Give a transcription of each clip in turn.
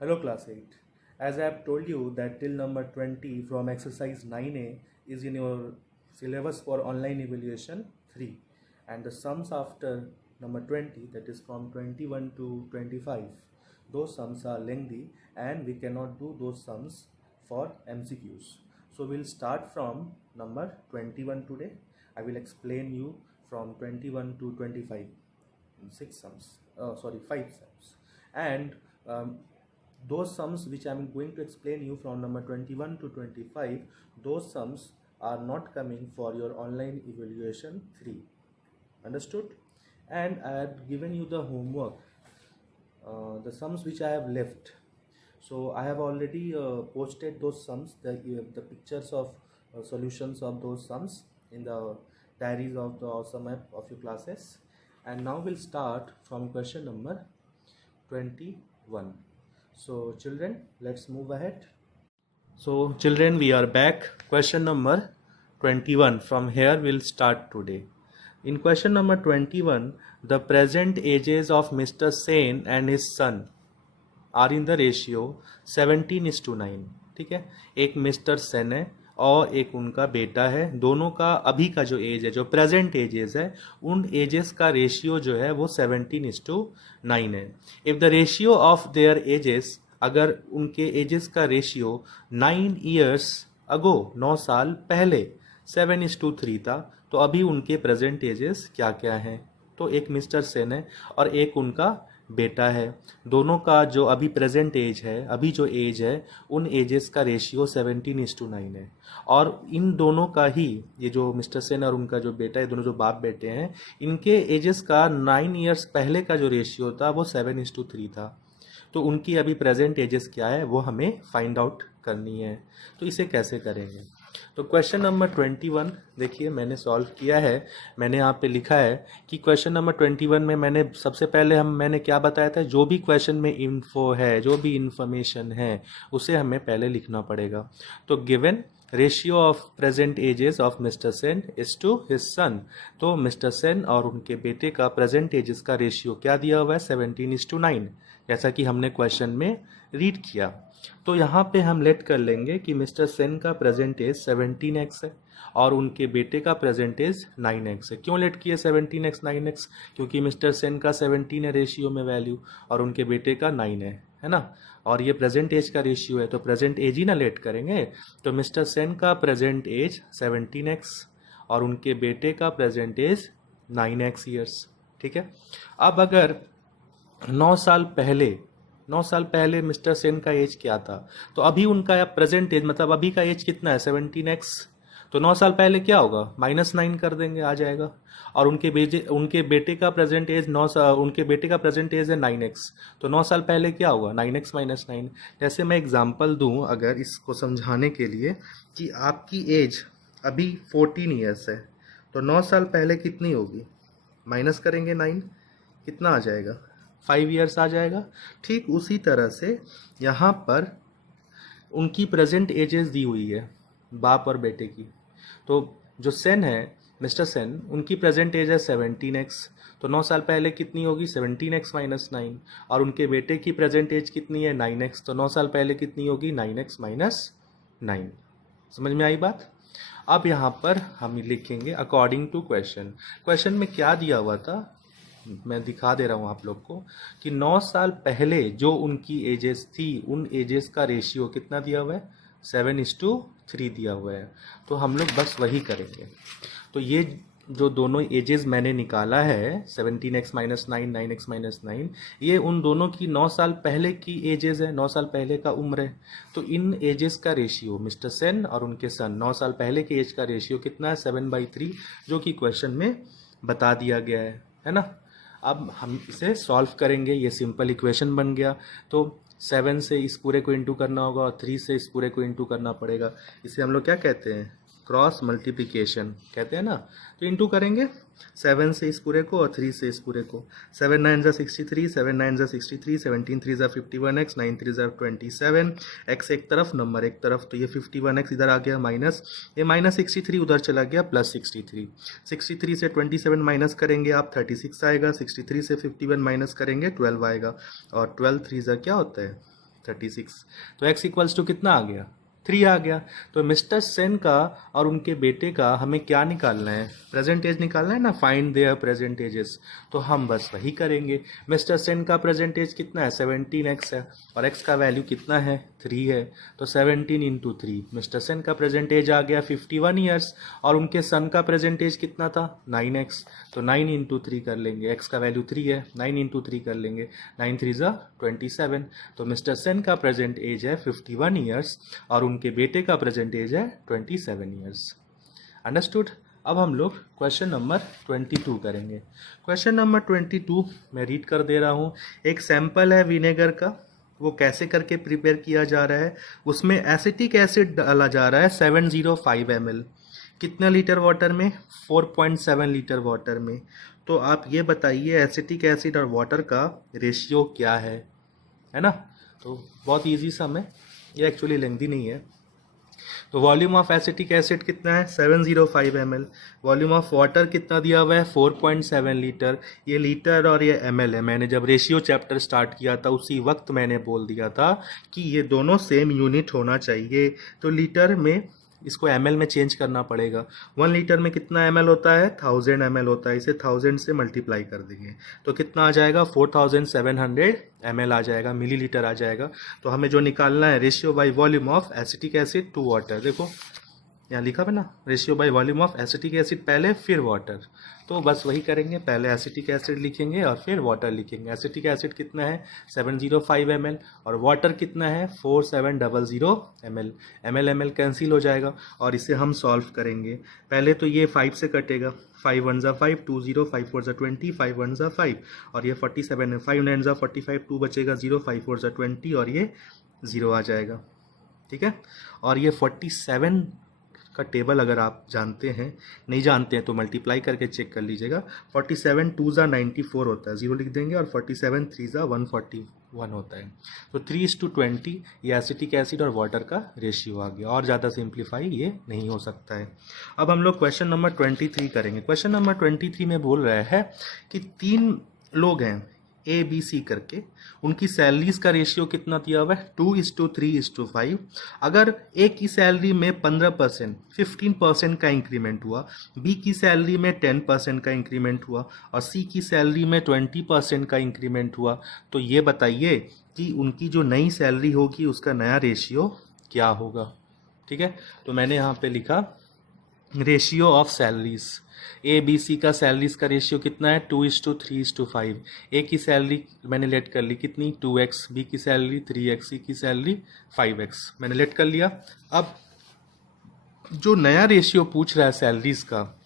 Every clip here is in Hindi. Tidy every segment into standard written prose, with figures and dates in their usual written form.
Hello class 8. As I have told you that till number 20 from exercise 9A is in your syllabus for online evaluation 3, and the sums after number 20, that is from 21 to 25, those sums are lengthy and we cannot do those sums for MCQs. So we'll start from number 21 today. I will explain you from 21 to 25 six sums, five sums, and those sums which I am going to explain you from number 21 to 25, those sums are not coming for your online evaluation 3. Understood? And I had given you the homework, the sums which I have left. So I have already posted those sums, the pictures of solutions of those sums in the diaries of the awesome app of your classes. And now we'll start from question number 21. So children, let's move ahead. So children, we are back. Question number 21. From here we'll start today. In question number 21, the present ages of Mr. Sen and his son are in the ratio 17:9. ठीक है, एक मिस्टर सेन है और एक उनका बेटा है, दोनों का अभी का जो एज है, जो प्रेजेंट एजेस है, उन एजेस का रेशियो जो है वो 17:9 है. If the ratio of their edges, अगर उनके एजेस का रेशियो 9 ईयर्स अगो 9 साल पहले 7:3 था, तो अभी उनके प्रेजेंट एजेस क्या क्या हैं. तो एक मिस्टर सेन है और एक उनका बेटा है, दोनों का जो अभी प्रेजेंट एज है, अभी जो एज है, उन एजेस का रेशियो 17:9 है. और इन दोनों का ही, ये जो मिस्टर सेन और उनका जो बेटा है, दोनों जो बाप बेटे हैं, इनके एजेस का 9 ईयर्स पहले का जो रेशियो था वो 7:3 था. तो उनकी अभी प्रेजेंट एजेस क्या है वो हमें फाइंड आउट करनी है. तो इसे कैसे करेंगे. तो क्वेश्चन नंबर 21 देखिए मैंने सॉल्व किया है. मैंने यहाँ पे लिखा है कि क्वेश्चन नंबर 21 में मैंने सबसे पहले मैंने क्या बताया था, जो भी क्वेश्चन में इन्फो है, जो भी इंफॉर्मेशन है, उसे हमें पहले लिखना पड़ेगा. तो given ratio of present ages of mister Sen is to his son. तो मिस्टर सेन और उनके बेटे का प्रेजेंट एजेस का रेशियो क्या दिया हुआ है, 17:9, जैसा कि हमने क्वेश्चन में रीड किया. तो यहाँ पे हम लेट कर लेंगे कि मिस्टर सेन का प्रेजेंट एज 17x है और उनके बेटे का प्रेजेंट एज 9x है. क्यों लेट किए 17x 9x, क्योंकि मिस्टर सेन का 17 है रेशियो में वैल्यू और उनके बेटे का 9 है ना. और ये प्रेजेंट एज का रेशियो है तो प्रेजेंट एज ही ना लेट करेंगे. तो मिस्टर सेन का प्रेजेंट एज 17x और उनके बेटे का प्रेजेंट एज 9x ईयर्स. ठीक है. अब अगर 9 साल पहले मिस्टर सेन का एज क्या था, तो अभी उनका प्रेजेंट एज मतलब अभी का एज कितना है 17x. तो 9 साल पहले क्या होगा, -9 कर देंगे, आ जाएगा. और उनके बेटे का प्रेजेंट एज उनके बेटे का प्रेजेंट एज है 9x. तो 9 साल पहले क्या होगा, 9x - 9. जैसे मैं एग्जांपल दूं अगर इसको समझाने के लिए कि आपकी एज अभी 14 ईयर्स है, तो 9 साल पहले कितनी होगी, माइनस करेंगे 9, कितना आ जाएगा, 5 ईयर्स आ जाएगा. ठीक उसी तरह से यहाँ पर उनकी प्रेजेंट एजेस दी हुई है बाप और बेटे की. तो जो सेन है, मिस्टर सेन, उनकी प्रेजेंट एज है 17x. तो 9 साल पहले कितनी होगी, 17x - 9. और उनके बेटे की प्रेजेंट एज कितनी है, 9x. तो 9 साल पहले कितनी होगी, 9x - 9. समझ में आई बात. अब यहाँ पर हम लिखेंगे अकॉर्डिंग टू क्वेश्चन में क्या दिया हुआ था, मैं दिखा दे रहा हूँ आप लोग को कि 9 साल पहले जो उनकी एजेस थी, उन एजेस का रेशियो कितना दिया हुआ है, 7:3 दिया हुआ है. तो हम लोग बस वही करेंगे. तो ये जो दोनों एजेस मैंने निकाला है, 17x - 9, 9x - 9, ये उन दोनों की 9 साल पहले की एजेस है, 9 साल पहले का उम्र है. तो इन एजेस का रेशियो मिस्टर सेन और उनके सन 9 साल पहले के एज का रेशियो कितना है, 7/3, जो कि क्वेश्चन में बता दिया गया है ना. अब हम इसे सॉल्व करेंगे. ये सिंपल इक्वेशन बन गया. तो 7 से इस पूरे को इंटू करना होगा और 3 से इस पूरे को इंटू करना पड़ेगा. इसे हम लोग क्या कहते हैं, क्रॉस मल्टीप्लिकेशन कहते हैं ना. तो इंटू करेंगे 7 से इस पूरे को और 3 से इस पूरे को. 7 9 ज़ा 63, 7 9 ज़ा 63, 17 3 ज़ा 51x, 9 3 ज़ा 27, x एक तरफ नंबर एक तरफ. तो ये 51x इधर आ गया माइनस, ये -63 उधर चला गया +63. 63 से 27 माइनस करेंगे आप 36 आएगा. 63 से 51 माइनस करेंगे 12 आएगा. और 12 3 ज़ा क्या होता है, 36। तो x इक्वल्स टू कितना आ गया, 3 आ गया। तो मिस्टर सेन का और उनके बेटे का हमें क्या निकालना है, प्रेजेंट एज निकालना है ना, फाइंड देयर प्रेजेंट एजेस। तो हम बस वही करेंगे। मिस्टर सेन का प्रेजेंट एज कितना है, 17x है, और x का वैल्यू कितना है, 3 है। तो 17 इंटू 3, मिस्टर सेन का प्रेजेंट एज आ गया 51 ईयर्स, और उनके सन का प्रेजेंट एज कितना था, 9x। तो 9 इंटू 3 कर लेंगे, x का वैल्यू 3 है, 9 इंटू 3 कर लेंगे, 9 3 ज़ा 27। तो मिस्टर सेन का प्रेजेंट एज है 51 ईयर्स, और उनके बेटे का प्रेजेंट एज है 27 ईयर्स। अंडरस्टूड। अब हम लोग क्वेश्चन नंबर 22 करेंगे। क्वेश्चन नंबर 22 मैं रीड कर दे रहा हूँ। एक सैंपल है विनेगर का, वो कैसे करके प्रिपेयर किया जा रहा है। उसमें एसिटिक एसिड डाला जा रहा है 705 ml। कितना लीटर वाटर में, 4.7 लीटर वाटर में। तो आप ये बताइए एसिटिक एसिड और वाटर का रेशियो क्या है ना। तो बहुत ईजी सम है, ये एक्चुअली लेंथी नहीं है। तो वॉल्यूम ऑफ एसिटिक एसिड कितना है, 705 ml। वॉल्यूम ऑफ वाटर कितना दिया हुआ है, 4.7 लीटर। ये लीटर और ये ml है। मैंने जब रेशियो चैप्टर स्टार्ट किया था उसी वक्त मैंने बोल दिया था कि ये दोनों सेम यूनिट होना चाहिए। तो लीटर में इसको ml में चेंज करना पड़ेगा। 1 लीटर में कितना ml होता है, 1000 ml होता है। इसे 1000 से मल्टीप्लाई कर देंगे तो कितना आ जाएगा, 4700 ml आ जाएगा, मिलीलीटर आ जाएगा। तो हमें जो निकालना है, ratio by volume of acetic acid to water. देखो यहाँ लिखा है ना, ratio by volume of acetic acid पहले फिर वाटर। तो बस वही करेंगे, पहले एसिटिक एसिड लिखेंगे और फिर वाटर लिखेंगे। एसिटिक एसिड कितना है, 705 ml, और वाटर कितना है, 4700 ml। ml कैंसिल हो जाएगा और इसे हम सॉल्व करेंगे। पहले तो ये 5 से कटेगा, 5 1 ज़ा 5, 2 0, 5 4 ज़ा 20, 5 1 ज़ा 5, और ये 47 है, 5 9 ज़ा 45, 2 बचेगा 0, 5 4 ज़ा 20, और ये 0 आ जाएगा। ठीक है। और ये 47 का टेबल अगर आप जानते हैं, नहीं जानते हैं तो मल्टीप्लाई करके चेक कर लीजिएगा। 47 2 ज़ा 94 होता है, 0 लिख देंगे, और 47 3 ज़ा 141 होता है। तो 3:20 ये एसिटिक एसिड और वाटर का रेशियो आ गया, और ज़्यादा सिंप्लीफाई ये नहीं हो सकता है। अब हम लोग क्वेश्चन नंबर 23 करेंगे। क्वेश्चन नंबर 23 में बोल रहा है कि 3 लोग हैं ABC करके, उनकी सैलरीज का रेशियो कितना दिया हुआ है, 2:3:5। अगर ए की सैलरी में 15% 15% का इंक्रीमेंट हुआ, बी की सैलरी में 10% का इंक्रीमेंट हुआ, और सी की सैलरी में 20% का इंक्रीमेंट हुआ, तो ये बताइए कि उनकी जो नई सैलरी होगी उसका नया रेशियो क्या होगा। ठीक है। तो मैंने यहाँ पे लिखा ratio of salaries. A B C का सैलरीज का रेशियो कितना है, 2:3:5। ए की सैलरी मैंने लेट कर ली कितनी, 2x, बी की सैलरी 3x, सी की सैलरी 5x, मैंने लेट कर लिया। अब जो नया रेशियो पूछ रहा है सैलरीज का,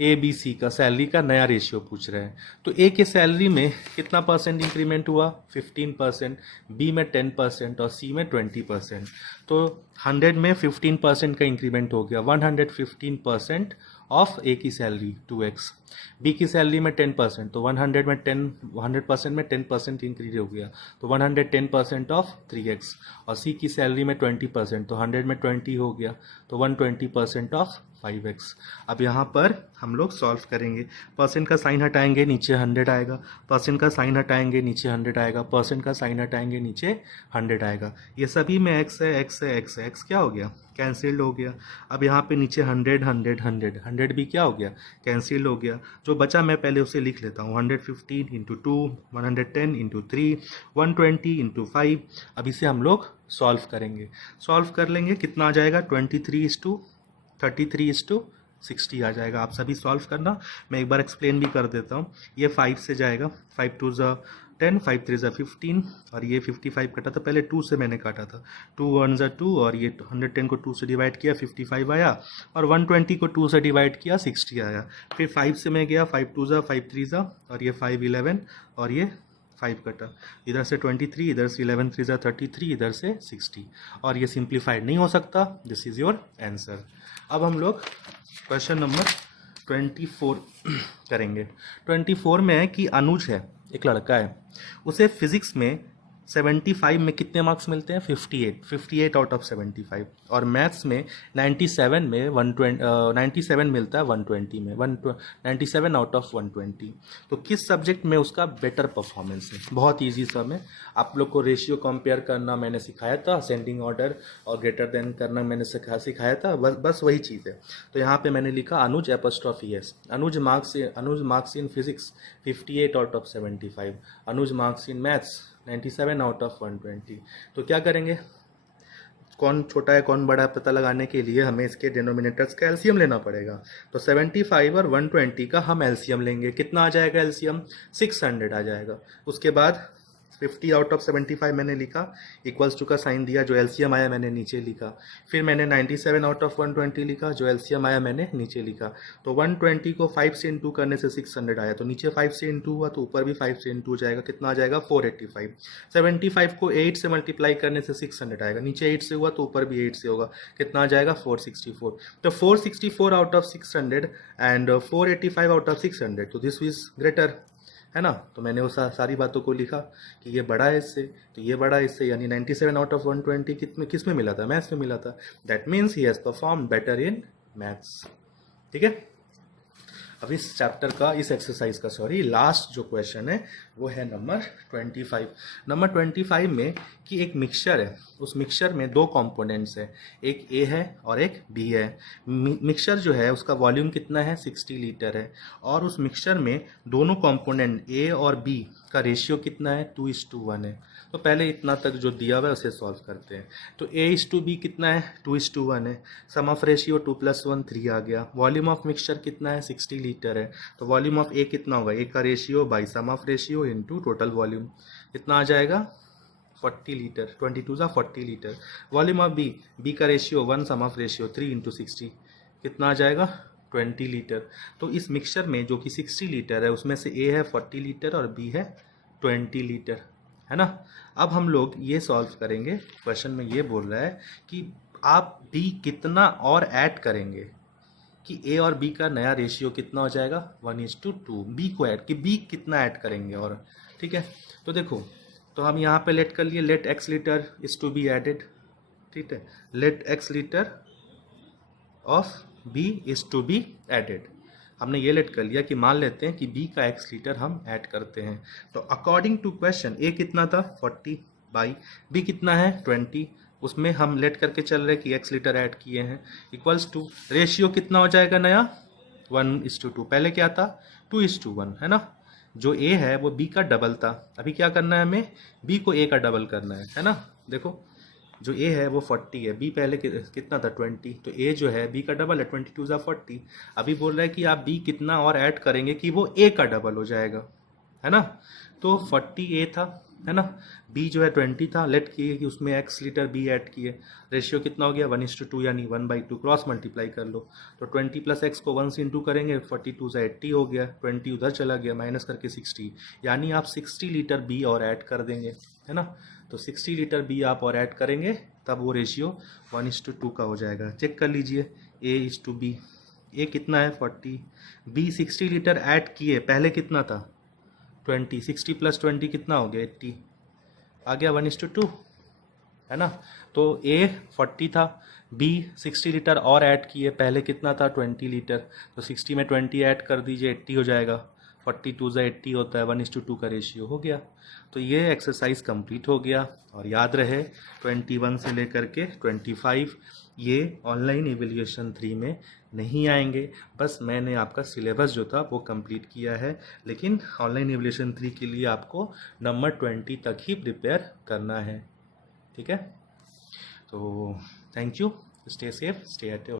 ए बी सी का सैलरी का नया रेशियो पूछ रहा है। तो ए के सैलरी में कितना परसेंट इंक्रीमेंट हुआ, 15%, बी में 10% और सी में 20%। तो 100 में 15% का इंक्रीमेंट हो गया, 115% ऑफ ए की सैलरी 2x। बी की सैलरी में 10%, तो 100% में 10% इंक्रीज हो गया, तो 110% ऑफ 3x। और सी की सैलरी में 20%, तो 100 में 20 हो गया, तो 120% ऑफ 5x। अब यहाँ पर हम लोग सॉल्व करेंगे। परसेंट का साइन हटाएंगे, नीचे 100 आएगा। परसेंट का साइन हटाएंगे, नीचे 100 आएगा। परसेंट का साइन हटाएंगे, नीचे 100 आएगा। ये सभी में x है, x है, x है, x क्या हो गया, कैंसिल्ड हो गया। अब यहाँ पे नीचे 100 100 100 100 भी क्या हो गया, कैंसिल हो गया। जो बचा मैं पहले उसे लिख लेता हूँ, 115 इंटू 2, 110 इंटू 3, 120 इंटू 5। अब इसे हम लोग सॉल्व करेंगे। सॉल्व कर लेंगे, कितना आ जाएगा, 23:33:60 आ जाएगा। आप सभी सॉल्व करना, मैं एक बार एक्सप्लेन भी कर देता हूँ। ये 5 से जाएगा, 5 2 ज़ा 10, 5 3 ज़ा 15, और ये 55 कटा था, पहले 2 से मैंने काटा था, 2 1 ज़ा 2, और ये 110 को 2 से डिवाइड किया 55 आया, और 120 को 2 से डिवाइड किया 60 आया। फिर 5 से मैं गया, 5 2 ज़ा 5 3 ज़ा, और ये 5 11, और ये 5 कटा, इधर से 23, इधर से 11 3 ज़ा 33, इधर से 60, और ये सिंप्लीफाइड नहीं हो सकता। This is your answer. अब हम लोग क्वेश्चन नंबर 24 करेंगे। 24 में है कि अनुज है, एक लड़का है, उसे फिजिक्स में 75 में कितने मार्क्स मिलते हैं? 58 आउट ऑफ 75। और मैथ्स में 97 में 97 मिलता है 120 में, 97 आउट ऑफ 120। तो किस सब्जेक्ट में उसका बेटर परफॉर्मेंस है? बहुत ईजी सब है। आप लोग को रेशियो कंपेयर करना मैंने सिखाया था, असेंडिंग ऑर्डर और ग्रेटर देन करना मैंने सिखाया था, बस वही चीज़ है। तो यहाँ पे मैंने लिखा Anuj apostrophe S. Anuj marks in physics 58 out of 75। Anuj marks in maths 97 out of 120। तो क्या करेंगे, कौन छोटा है कौन बड़ा है पता लगाने के लिए हमें इसके डिनोमिनेटर्स का एलसीएम लेना पड़ेगा। तो 75 और 120 का हम एलसीएम लेंगे। कितना आ जाएगा एलसीएम? 600 आ जाएगा। उसके बाद 50 आउट ऑफ 75 मैंने लिखा, इक्वल्स टू का साइन दिया, जो एलसीएम आया मैंने नीचे लिखा। फिर मैंने 97 आउट ऑफ 120 लिखा, जो एलसीएम आया मैंने नीचे लिखा। तो 120 को 5 से इंटू करने से 600 आया, तो नीचे 5 से इंटू हुआ तो ऊपर भी 5 से इंटू हो जाएगा। कितना आ जाएगा? 485। 75 को 8 से मल्टीप्लाई करने से 600 आएगा, नीचे 8 से हुआ तो ऊपर भी 8 से होगा। कितना आ जाएगा? 464। तो 464 out of 600 and 485 out of 600, तो दिस इज ग्रेटर, है ना। तो मैंने वो सारी बातों को लिखा कि ये बड़ा है इससे, तो ये बड़ा है इससे, यानी 97 आउट ऑफ 120 किस में मिला था? मैथ्स में मिला था। That means he has perform better in maths. ठीक है। अब इस चैप्टर का, इस एक्सरसाइज का लास्ट जो क्वेश्चन है वो है नंबर 25। नंबर 25 में कि एक मिक्सचर है, उस मिक्सचर में दो कंपोनेंट्स है, एक ए है और एक बी है। मिक्सचर जो है उसका वॉल्यूम कितना है? 60 लीटर है। और उस मिक्सचर में दोनों कंपोनेंट ए और बी का रेशियो कितना है? 2:1 है। तो पहले इतना तक जो दिया हुआ है उसे सॉल्व करते हैं। तो A/B कितना है? 2:1 है। सम ऑफ रेशियो 2 + 1 3 आ गया। वॉल्यूम ऑफ मिक्सचर कितना है? 60 लीटर है। तो वॉल्यूम ऑफ ए कितना होगा? ए का ratio by sum of ratio into total volume, कितना आ जाएगा? 40 litre. 22 40 litre. Volume of B का ratio 1 sum of ratio 3 into 60, कितना आ जाएगा? 20 लीटर। तो इस मिक्सचर में जो कि 60 लीटर है उसमें से ए है 40 लीटर और बी है 20 लीटर, है ना। अब हम लोग ये सॉल्व करेंगे। क्वेश्चन में ये बोल रहा है कि आप बी कितना और ऐड करेंगे, कि ए और बी का नया रेशियो कितना हो जाएगा? 1:2। बी को ऐड, कि बी कितना ऐड करेंगे और, ठीक है। तो देखो, तो हम यहाँ पे लेट कर लिए, let X litre is to be added, ठीक है। Let X litre of B is to be added. हमने ये लेट कर लिया कि मान लेते हैं कि बी का एक्स लीटर हम ऐड करते हैं। तो अकॉर्डिंग टू क्वेश्चन ए कितना था? 40 बाई बी कितना है? 20। उसमें हम लेट करके चल रहे कि एक्स लीटर ऐड किए हैं, इक्वल्स टू रेशियो कितना हो जाएगा नया? 1:2। पहले क्या था? 2:1, है ना। जो ए है वो बी का डबल था। अभी क्या करना है हमें? बी को ए का डबल करना है ना। देखो, जो ए है वो 40 है, बी पहले कितना था? 20। तो ए जो है बी का डबल है, 22 40। अभी बोल रहा है कि आप बी कितना और ऐड करेंगे कि वो ए का डबल हो जाएगा, है ना। तो 40 ए था, है ना। बी जो है 20 था, लेट किए कि उसमें एक्स लीटर बी ऐड किए। रेशियो कितना हो गया? 1:2, यानी 1/2। क्रॉस मल्टीप्लाई कर लो, तो 20 + x को 1 से इंटू करेंगे, 42 से 80 हो गया, 20 उधर चला गया, माइनस करके 60, यानी आप 60 लीटर बी और ऐड कर देंगे, है ना। तो 60 लीटर बी आप और ऐड करेंगे, तब वो रेशियो 1:2 का हो जाएगा। चेक कर लीजिए, A/B। ए कितना है? 40। बी 60 लीटर ऐड किए, पहले कितना था? 20। 60 + 20 कितना हो गया? 80 आ गया, 1:2, है ना। तो ए 40 था, बी 60 लीटर और ऐड किए, पहले कितना था? 20 लीटर। तो 60 में 20 ऐड कर दीजिए, 80 हो जाएगा। 42 से 80 होता है, 1:2 का रेशियो हो गया। तो ये एक्सरसाइज कंप्लीट हो गया। और याद रहे 21 से लेकर के 25 ये ऑनलाइन इवैल्यूएशन 3 में नहीं आएंगे। बस मैंने आपका सिलेबस जो था वो कंप्लीट किया है, लेकिन ऑनलाइन इवैल्यूएशन 3 के लिए आपको नंबर 20 तक ही प्रिपेयर करना है, ठीक है। तो thank you, stay safe, stay at